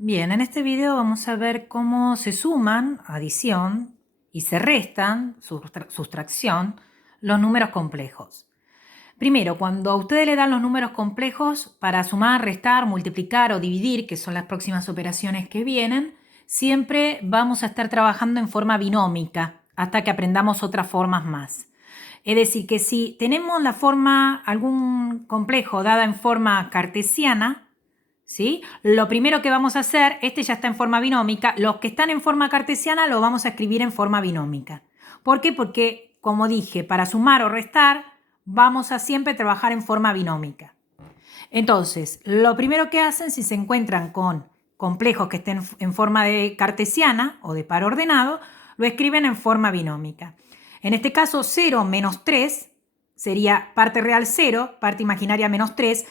Bien, en este video vamos a ver cómo se suman, adición, y se restan, sustracción, los números complejos. Primero, cuando a ustedes le dan los números complejos para sumar, restar, multiplicar o dividir, que son las próximas operaciones que vienen, siempre vamos a estar trabajando en forma binómica hasta que aprendamos otras formas más. Es decir, que si tenemos la forma, algún complejo dada en forma cartesiana, ¿sí? Lo primero que vamos a hacer, este ya está en forma binómica, los que están en forma cartesiana lo vamos a escribir en forma binómica. ¿Por qué? Porque, como dije, para sumar o restar vamos a siempre trabajar en forma binómica. Entonces, lo primero que hacen si se encuentran con complejos que estén en forma de cartesiana o de par ordenado, lo escriben en forma binómica. En este caso, 0 menos 3 sería parte real 0, parte imaginaria menos 3.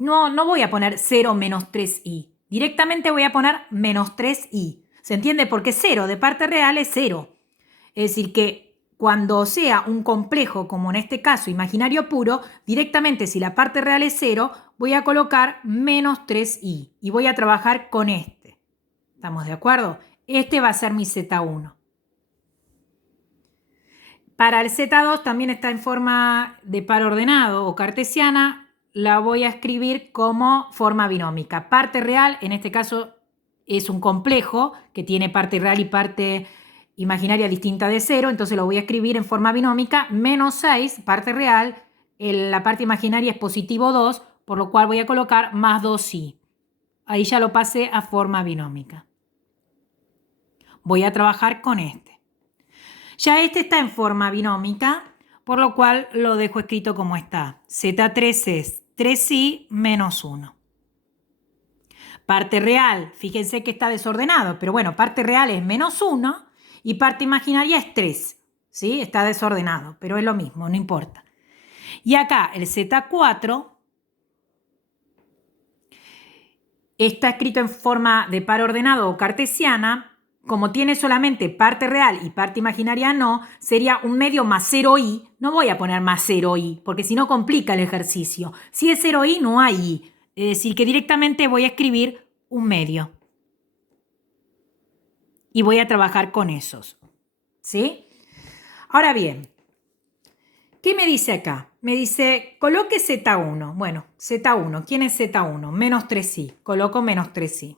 No voy a poner 0 menos 3i. Directamente voy a poner menos 3i. ¿Se entiende? Porque 0 de parte real es 0. Es decir, que cuando sea un complejo, como en este caso imaginario puro, directamente si la parte real es 0, voy a colocar menos 3i. Y voy a trabajar con este. ¿Estamos de acuerdo? Este va a ser mi Z1. Para el Z2 también está en forma de par ordenado o cartesiana. La voy a escribir como forma binómica. Parte real, en este caso, es un complejo que tiene parte real y parte imaginaria distinta de 0, entonces lo voy a escribir en forma binómica. Menos 6, parte real, la parte imaginaria es positivo 2, por lo cual voy a colocar más 2i. Ahí ya lo pasé a forma binómica. Voy a trabajar con este. Ya este está en forma binómica, por lo cual lo dejo escrito como está. Z3 es 3i menos 1. Parte real, fíjense que está desordenado, pero bueno, parte real es menos 1 y parte imaginaria es 3. ¿Sí? Está desordenado, pero es lo mismo, no importa. Y acá el Z4 está escrito en forma de par ordenado o cartesiana. Como tiene solamente parte real y parte imaginaria no, sería un medio más 0i. No voy a poner más 0i, porque si no complica el ejercicio. Si es 0i, no hay i. Es decir, que directamente voy a escribir un medio. Y voy a trabajar con esos. ¿Sí? Ahora bien, ¿qué me dice acá? Me dice, coloque Z1. Bueno, Z1. ¿Quién es Z1? Menos 3i. Coloco menos 3i.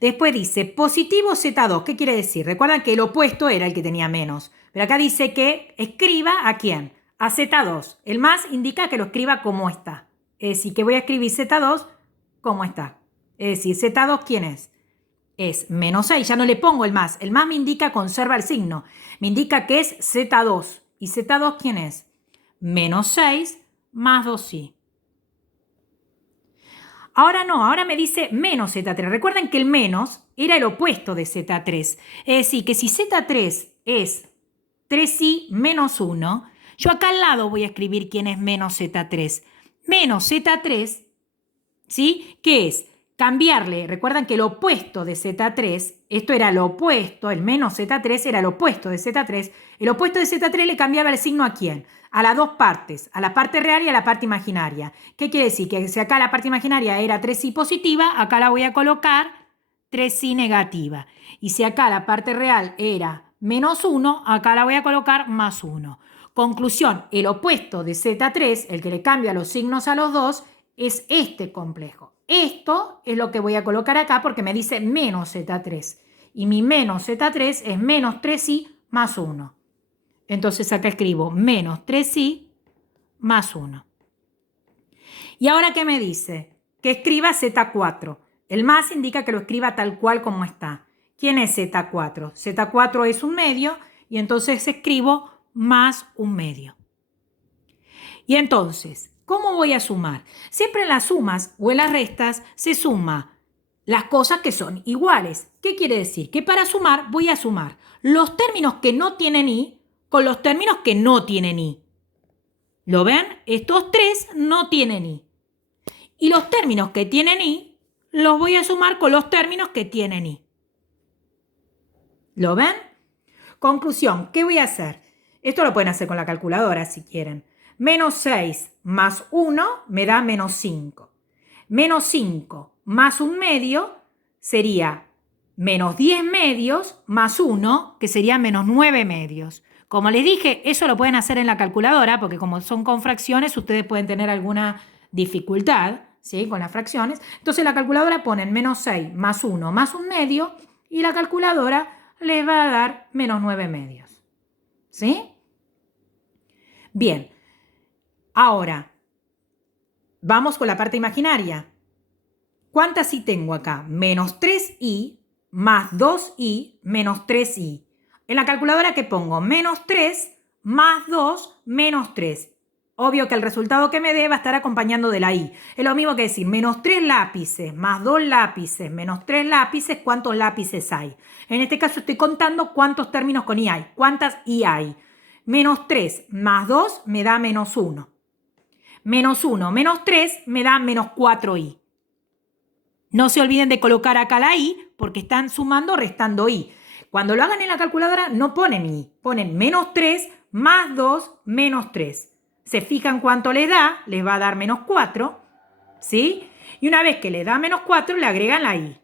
Después dice positivo Z2. ¿Qué quiere decir? Recuerdan que el opuesto era el que tenía menos. Pero acá dice que escriba ¿a quién? A Z2. El más indica que lo escriba como está. Es decir, que voy a escribir Z2 como está. Es decir, Z2 ¿quién es? Es menos 6. Ya no le pongo el más. El más me indica conserva el signo. Me indica que es Z2. ¿Y Z2 quién es? Menos 6 más 2i. Ahora no, ahora me dice menos Z3. Recuerden que el menos era el opuesto de Z3. Es decir, que si Z3 es 3i menos 1, yo acá al lado voy a escribir quién es menos Z3. Menos Z3, ¿sí? ¿Qué es? Cambiarle, recuerdan que el opuesto de Z3, esto era lo opuesto, el menos Z3 era el opuesto de Z3. El opuesto de Z3 le cambiaba el signo ¿a quién? A las dos partes, a la parte real y a la parte imaginaria. ¿Qué quiere decir? Que si acá la parte imaginaria era 3i positiva, acá la voy a colocar 3i negativa. Y si acá la parte real era menos 1, acá la voy a colocar más 1. Conclusión, el opuesto de Z3, el que le cambia los signos a los dos, es este complejo. Esto es lo que voy a colocar acá porque me dice menos Z3. Y mi menos Z3 es menos 3i más 1. Entonces acá escribo menos 3i más 1. ¿Y ahora qué me dice? Que escriba Z4. El más indica que lo escriba tal cual como está. ¿Quién es Z4? Z4 es un medio y entonces escribo más un medio. Y entonces, ¿cómo voy a sumar? Siempre en las sumas o en las restas se suma las cosas que son iguales. ¿Qué quiere decir? Que para sumar voy a sumar los términos que no tienen i con los términos que no tienen i. ¿Lo ven? Estos tres no tienen i. Y los términos que tienen i los voy a sumar con los términos que tienen i. ¿Lo ven? Conclusión, ¿qué voy a hacer? Esto lo pueden hacer con la calculadora si quieren. Menos 6 más 1 me da menos 5. Menos 5 más 1/2 sería menos 10/2 más 1, que sería menos 9/2. Como les dije, eso lo pueden hacer en la calculadora, porque como son con fracciones, ustedes pueden tener alguna dificultad, ¿sí? Con las fracciones. Entonces la calculadora ponen menos 6 más 1 más 1/2 y la calculadora les va a dar menos 9/2. ¿Sí? Bien. Ahora, vamos con la parte imaginaria. ¿Cuántas i tengo acá? Menos 3i más 2i menos 3i. En la calculadora, ¿qué pongo? Menos 3 más 2 menos 3. Obvio que el resultado que me dé va a estar acompañando de la i. Es lo mismo que decir menos 3 lápices más 2 lápices menos 3 lápices. ¿Cuántos lápices hay? En este caso estoy contando cuántos términos con i hay. ¿Cuántas i hay? Menos 3 más 2 me da menos 1. Menos 1 menos 3 me da menos 4i. No se olviden de colocar acá la i porque están sumando o restando i. Cuando lo hagan en la calculadora no ponen i, ponen menos 3 más 2 menos 3. Se fijan cuánto les da, les va a dar menos 4, ¿sí? Y una vez que les da menos 4 le agregan la i.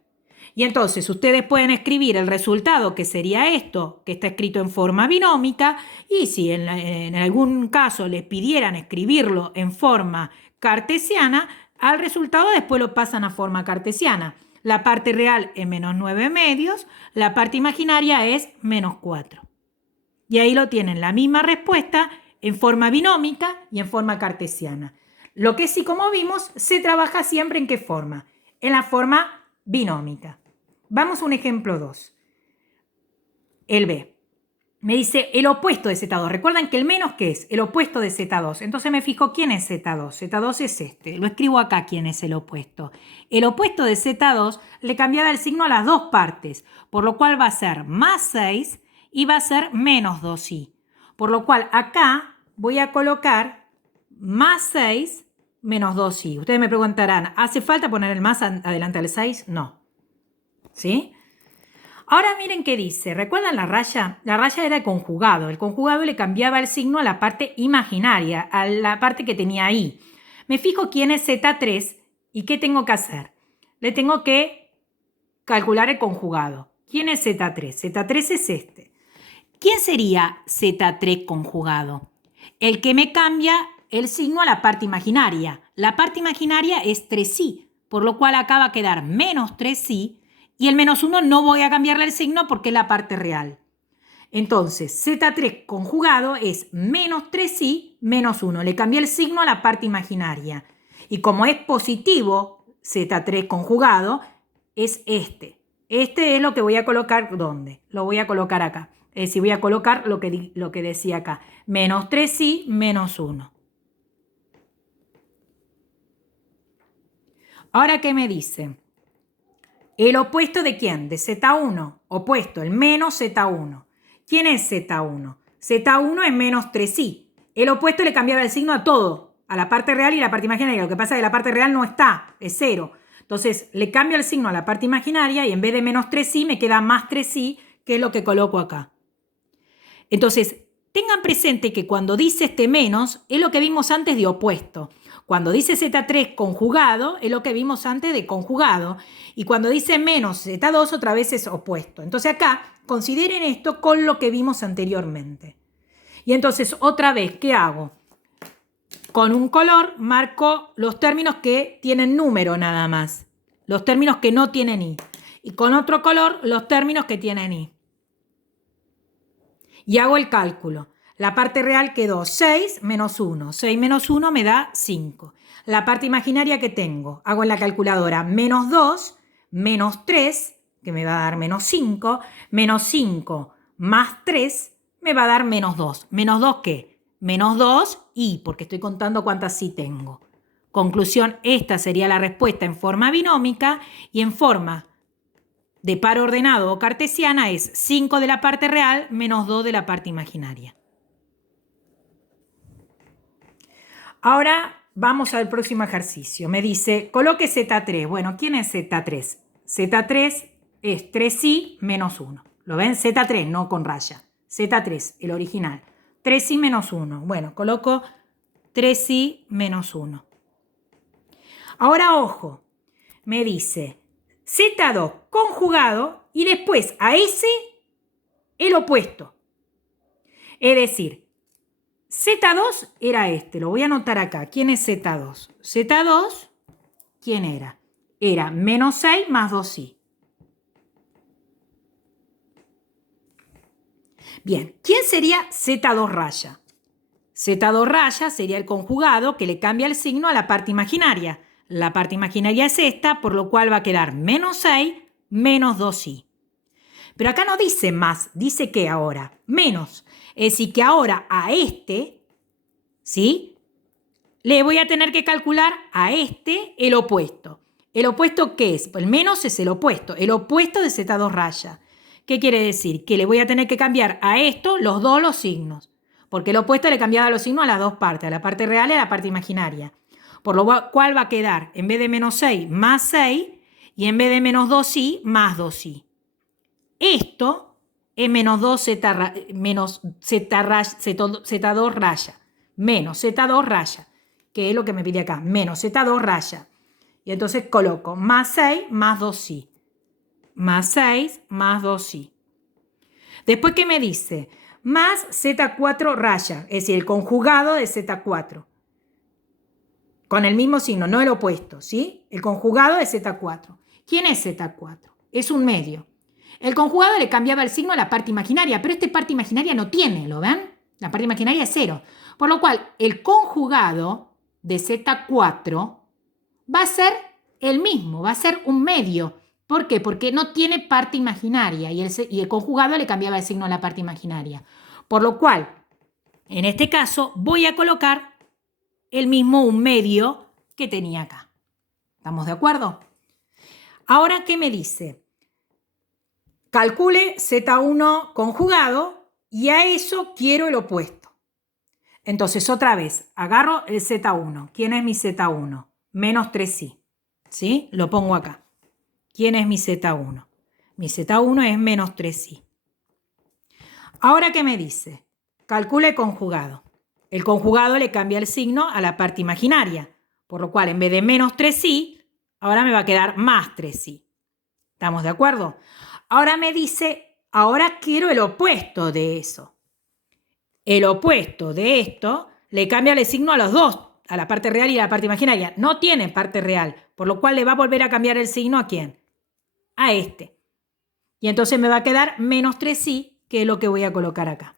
Y entonces ustedes pueden escribir el resultado, que sería esto, que está escrito en forma binómica, y si en algún caso les pidieran escribirlo en forma cartesiana, al resultado después lo pasan a forma cartesiana. La parte real es menos 9/2, la parte imaginaria es menos 4. Y ahí lo tienen, la misma respuesta en forma binómica y en forma cartesiana. Lo que sí, como vimos, se trabaja siempre ¿en qué forma? En la forma binómica. Vamos a un ejemplo 2. El B. Me dice el opuesto de Z2. Recuerdan que el menos, ¿qué es? El opuesto de Z2. Entonces me fijo quién es Z2. Z2 es este. Lo escribo acá quién es el opuesto. El opuesto de Z2 le cambiaba el signo a las dos partes, por lo cual va a ser más 6 y va a ser menos 2i. Por lo cual acá voy a colocar más 6 menos 2i. Ustedes me preguntarán, ¿hace falta poner el más adelante del 6? No. ¿Sí? Ahora miren qué dice. ¿Recuerdan la raya? La raya era el conjugado. El conjugado le cambiaba el signo a la parte imaginaria, a la parte que tenía i. Me fijo quién es Z3 y qué tengo que hacer. Le tengo que calcular el conjugado. ¿Quién es Z3? Z3 es este. ¿Quién sería Z3 conjugado? El que me cambia el signo a la parte imaginaria. La parte imaginaria es 3i, por lo cual acá va a quedar menos 3i. Y el menos 1 no voy a cambiarle el signo porque es la parte real. Entonces, Z3 conjugado es menos 3i menos 1. Le cambié el signo a la parte imaginaria. Y como es positivo, Z3 conjugado, es este. Este es lo que voy a colocar, ¿dónde? Lo voy a colocar acá. Es decir, voy a colocar lo que decía acá. Menos 3i menos 1. Ahora, ¿qué me dice? ¿El opuesto de quién? De Z1. Opuesto, el menos Z1. ¿Quién es Z1? Z1 es menos 3i. El opuesto le cambiaba el signo a todo, a la parte real y la parte imaginaria. Lo que pasa es que la parte real no está, es 0. Entonces le cambio el signo a la parte imaginaria y en vez de menos 3i me queda más 3i, que es lo que coloco acá. Entonces, tengan presente que cuando dice este menos es lo que vimos antes de opuesto. Cuando dice Z3 conjugado, es lo que vimos antes de conjugado. Y cuando dice menos Z2, otra vez es opuesto. Entonces acá, consideren esto con lo que vimos anteriormente. Y entonces, otra vez, ¿qué hago? Con un color marco los términos que tienen número nada más. Los términos que no tienen i. Y con otro color, los términos que tienen i. Y hago el cálculo. La parte real quedó 6 menos 1. 6 menos 1 me da 5. La parte imaginaria que tengo, hago en la calculadora menos 2, menos 3, que me va a dar menos 5, menos 5 más 3 me va a dar menos 2. ¿Menos 2 qué? Menos 2 i, porque estoy contando cuántas i tengo. Conclusión, esta sería la respuesta en forma binómica y en forma de par ordenado o cartesiana es 5 de la parte real menos 2 de la parte imaginaria. Ahora vamos al próximo ejercicio. Me dice, coloque Z3. Bueno, ¿quién es Z3? Z3 es 3i menos 1. ¿Lo ven? Z3, no con raya. Z3, el original. 3i menos 1. Bueno, coloco 3i menos 1. Ahora, ojo. me dice Z2 conjugado y después a ese el opuesto. Es decir, Z2 era este, lo voy a anotar acá. ¿Quién es Z2? Z2, ¿quién era? Era menos 6 más 2i. Bien, ¿quién sería Z2 raya? Z2 raya sería el conjugado que le cambia el signo a la parte imaginaria. La parte imaginaria es esta, por lo cual va a quedar menos 6 menos 2i. Pero acá no dice más, dice que ahora menos. Es decir, que ahora a este, ¿sí? Le voy a tener que calcular a este el opuesto. ¿El opuesto qué es? Pues el menos es el opuesto de Z2 raya. ¿Qué quiere decir? Que le voy a tener que cambiar a esto los signos. Porque el opuesto le cambiaba los signos a las dos partes, a la parte real y a la parte imaginaria. Por lo cual va a quedar, en vez de menos 6, más 6, y en vez de menos 2i, más 2i. Esto es menos 2z, menos Z2 raya, menos Z2 raya, que es lo que me pide acá, menos Z2 raya. Y entonces coloco más 6 más 2i. Más 6 más 2i. Después, ¿qué me dice? Más Z4 raya, es decir, el conjugado de Z4. Con el mismo signo, no el opuesto, ¿sí? El conjugado de Z4. ¿Quién es Z4? Es un medio. El conjugado le cambiaba el signo a la parte imaginaria, pero esta parte imaginaria no tiene, ¿lo ven? La parte imaginaria es 0. Por lo cual, el conjugado de Z4 va a ser el mismo, va a ser un medio. ¿Por qué? Porque no tiene parte imaginaria y el conjugado le cambiaba el signo a la parte imaginaria. Por lo cual, en este caso, voy a colocar el mismo un medio que tenía acá. ¿Estamos de acuerdo? Ahora, ¿qué me dice? Calcule Z1 conjugado y a eso quiero el opuesto. Entonces, otra vez, agarro el Z1. ¿Quién es mi Z1? Menos 3i. ¿Sí? Lo pongo acá. ¿Quién es mi Z1? Mi Z1 es menos 3i. Ahora, ¿qué me dice? Calcule conjugado. El conjugado le cambia el signo a la parte imaginaria, por lo cual en vez de menos 3i, ahora me va a quedar más 3i. ¿Estamos de acuerdo? Ahora me dice, ahora quiero el opuesto de eso. El opuesto de esto le cambia el signo a los dos, a la parte real y a la parte imaginaria. No tiene parte real, por lo cual le va a volver a cambiar el signo ¿a quién? A este. Y entonces me va a quedar menos 3i, que es lo que voy a colocar acá.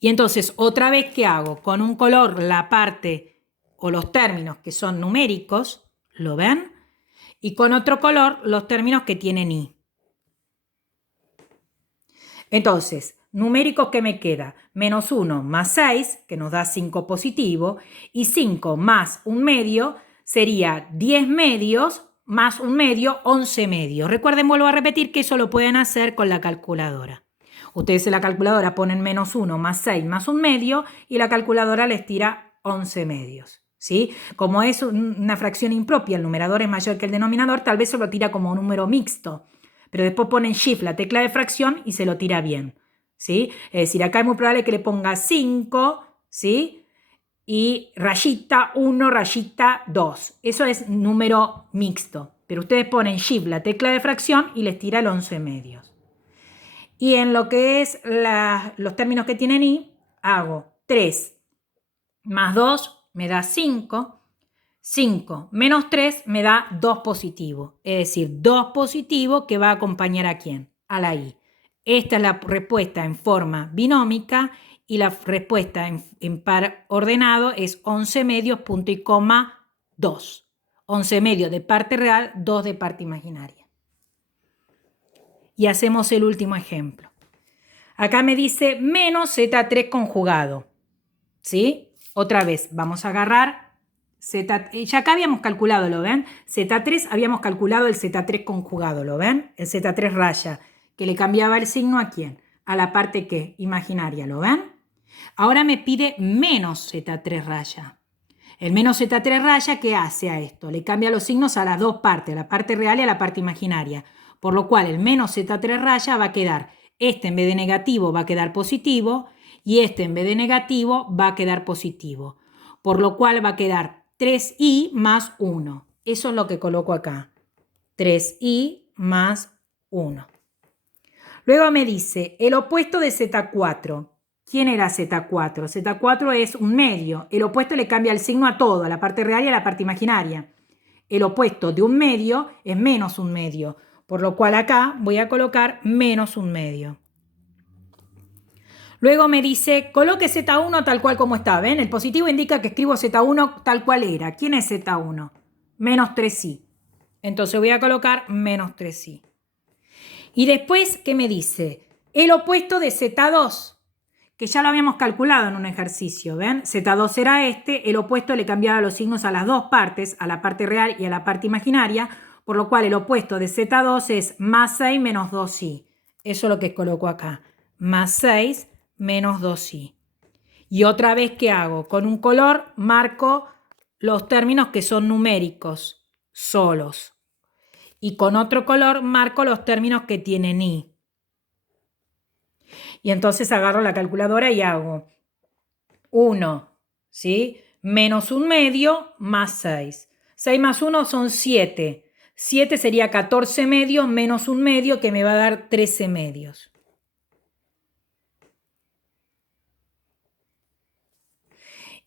Y entonces, otra vez, ¿qué hago? Con un color la parte o los términos que son numéricos, ¿lo ven? Y con otro color los términos que tienen i. Entonces, numéricos, ¿qué me queda? Menos 1 más 6, que nos da 5 positivo, y 5 más un medio sería 10 medios más un medio, 11 medios. Recuerden, vuelvo a repetir que eso lo pueden hacer con la calculadora. Ustedes en la calculadora ponen menos 1 más 6 más un medio y la calculadora les tira 11 medios. ¿Sí? Como es una fracción impropia, el numerador es mayor que el denominador, tal vez se lo tira como un número mixto. Pero después ponen Shift, la tecla de fracción, y se lo tira bien. ¿Sí? Es decir, acá es muy probable que le ponga 5, ¿sí? Y rayita 1, rayita 2. Eso es número mixto. Pero ustedes ponen Shift, la tecla de fracción, y les tira el 11 medios. Y en lo que es los términos que tienen i, hago 3 más 2 me da 5. 5 menos 3 me da 2 positivo. Es decir, 2 positivo que va a acompañar ¿a quién? A la i. Esta es la respuesta en forma binómica y la respuesta en par ordenado es 11 medios, punto y coma, 2. 11 medios de parte real, 2 de parte imaginaria. Y hacemos el último ejemplo. Acá me dice menos Z3 conjugado. ¿Sí? Otra vez, vamos a agarrar Z. Ya acá habíamos calculado, ¿lo ven? Z3, habíamos calculado el Z3 conjugado, ¿lo ven? El Z3 raya, que le cambiaba el signo ¿a quién? A la parte ¿qué? Imaginaria, ¿lo ven? Ahora me pide menos Z3 raya. El menos Z3 raya, ¿qué hace a esto? Le cambia los signos a las dos partes, a la parte real y a la parte imaginaria. Por lo cual el menos Z3 raya va a quedar, este en vez de negativo va a quedar positivo y este en vez de negativo va a quedar positivo. Por lo cual va a quedar 3i más 1. Eso es lo que coloco acá. 3i más 1. Luego me dice el opuesto de Z4. ¿Quién era Z4? Z4 es un medio. El opuesto le cambia el signo a todo, a la parte real y a la parte imaginaria. El opuesto de un medio es menos un medio, por lo cual acá voy a colocar menos un medio. Luego me dice, coloque Z1 tal cual como está. ¿Ven? El positivo indica que escribo Z1 tal cual era. ¿Quién es Z1? Menos 3i. Entonces voy a colocar menos 3i. Y después, ¿qué me dice? El opuesto de Z2, que ya lo habíamos calculado en un ejercicio. ¿Ven? Z2 era este. El opuesto le cambiaba los signos a las dos partes, a la parte real y a la parte imaginaria, por lo cual el opuesto de Z2 es más 6 menos 2i. Eso es lo que coloco acá. Más 6 menos 2i. Y otra vez, ¿qué hago? Con un color marco los términos que son numéricos, solos. Y con otro color marco los términos que tienen i. Y entonces agarro la calculadora y hago 1, ¿sí? Menos un medio más 6. 6 más 1 son 7. 7 sería 14 medios menos un medio que me va a dar 13 medios.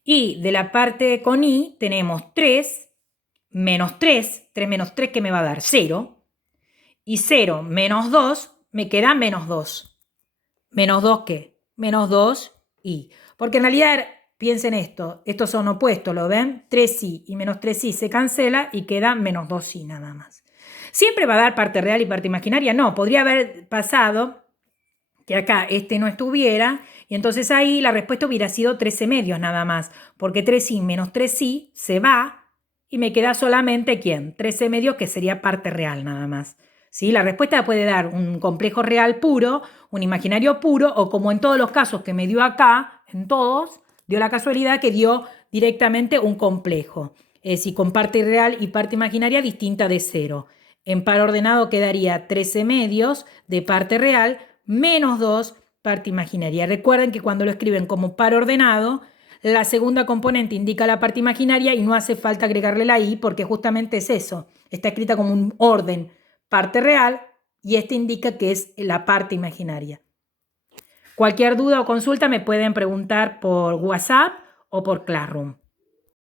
Y de la parte con i tenemos 3 menos 3. 3 menos 3 que me va a dar 0. Y 0 menos 2 me queda menos 2. ¿Menos 2 qué? Menos 2i. Porque en realidad, piensen esto, estos son opuestos, ¿lo ven? 3i y menos 3i se cancela y queda menos 2i nada más. ¿Siempre va a dar parte real y parte imaginaria? No, podría haber pasado que acá este no estuviera y entonces ahí la respuesta hubiera sido 13 medios nada más, porque 3i menos 3i se va y me queda solamente, ¿quién? 13 medios, que sería parte real nada más. ¿Sí? La respuesta puede dar un complejo real puro, un imaginario puro, o como en todos los casos que me dio acá, en todos, dio la casualidad que dio directamente un complejo. Es decir, con parte real y parte imaginaria distinta de 0. En par ordenado quedaría 13 medios de parte real menos 2 parte imaginaria. Recuerden que cuando lo escriben como par ordenado, la segunda componente indica la parte imaginaria y no hace falta agregarle la i porque justamente es eso. Está escrita como un orden parte real y este indica que es la parte imaginaria. Cualquier duda o consulta me pueden preguntar por WhatsApp o por Classroom.